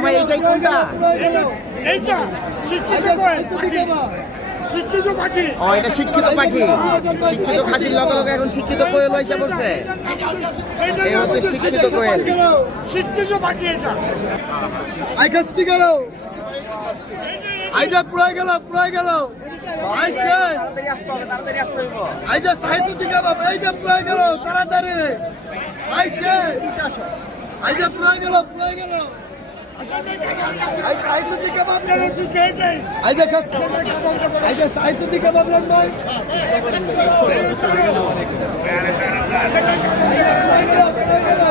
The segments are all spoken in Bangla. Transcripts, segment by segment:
মামা এইটাই কোনটা? এইটা শিক্ষিত পাখি। ও এটা শিক্ষিত পাখি। শিক্ষিত খাসির লগে লগে এখন শিক্ষিত কোয়েল এসে পড়ছে। এই হচ্ছে শিক্ষিত কোয়েল। শিক্ষিত পাখি এটা। আইকাস্তি গেল, আইজা পুরাই গেল, পুরাই গেল। আইছে তাড়াতাড়ি আসতে হবে, তাড়াতাড়ি আসতে হইব। আইজা সাইজু দিকে বাবা, আইজা পুরাই গেল, তাড়াতাড়ি আইছে। আইজা পুরাই গেল, পুরাই গেল। সাইজু দিকে বাবা, আইজা কাস, আইজা সাইজু দিকে বাবলান ভাই। আইজা পুরাই গেল, পুরাই গেল।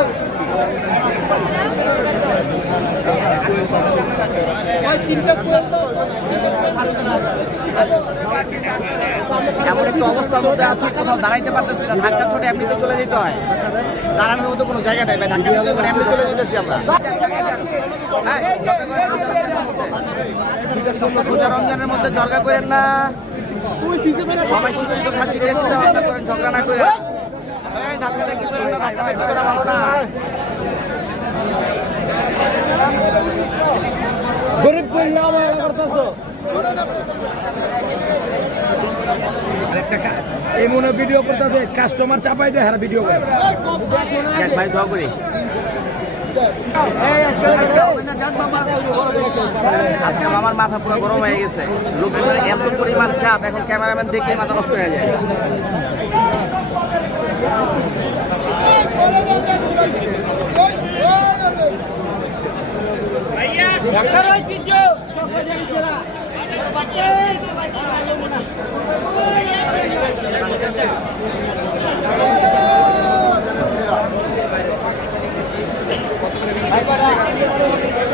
এমন একটা অবস্থার মধ্যে আছি, কোথাও দাঁড়াইতে পারতেছি না। ধাক্কা ছোটে এমনিতে চলে যেতে হয়, দাঁড়ানোর মতো কোনো জায়গা নেই ভাই। ধাক্কা ছোটে এমনি চলে যেতেছি আমরা। হ্যাঁ, রোজা রমজানের মধ্যে ঝগড়া করেন না, সবাই শিক্ষিত খাসি দিয়ে চিন্তা ভাবনা করেন, ঝগড়া না করে। ধাক্কা ধাক্কি করেন না, ধাক্কা ধাক্কি করা ভালো না। গরিব কইলা আমার করতেছো এই মনে ভিডিও করতেছে, কাস্টমার চাপাই দেয়, হ্যাঁ ভিডিও করে। দেখ ভাই দোয়া করি। আজকে আমার মাথা পুরো গরম হয়ে গেছে। লোকের এত পরিমাণ চাপ, এখন ক্যামেরাম্যান দেখলে মাথা নষ্ট হয়ে যায়।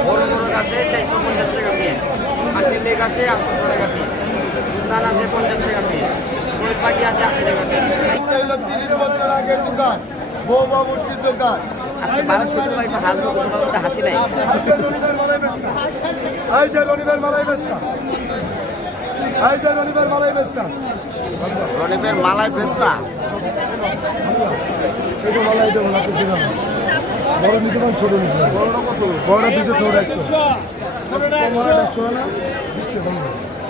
বড় বড় গাছে 450 টাকা পিস, হাসির লেগ আছে 800 টাকা পিস, উদ্যান আছে 50 টাকা পিস, কোয়েল পাখি আছে 80 টাকা পিস। 30 বছর আগের দোকান, বউ বাবুর্চির দোকান। আজকে 1200 টাকা একটু হাসবো, কোনো মধ্যে হাসি নাই। রনিবার মালাই বেস্তা, আইসা রনিবার মালাই বেস্তা, আইসা রনিবার মালাই বেস্তা। রনিবের মালাই বেস্তা। এটা মালাই, এটা মালাই তো দিলাম। বড় নিতে পারেন, ছোট নিতে পারেন। বড় কত? বড় দুটো, ছোট 100। ছোটটা 100, না 20 টাকা দাম।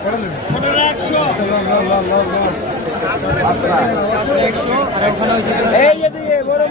করে নেবেন। ছোটটা 100। লাল লাল লাল লাল। আচ্ছা। এই যে দিয়ে বড়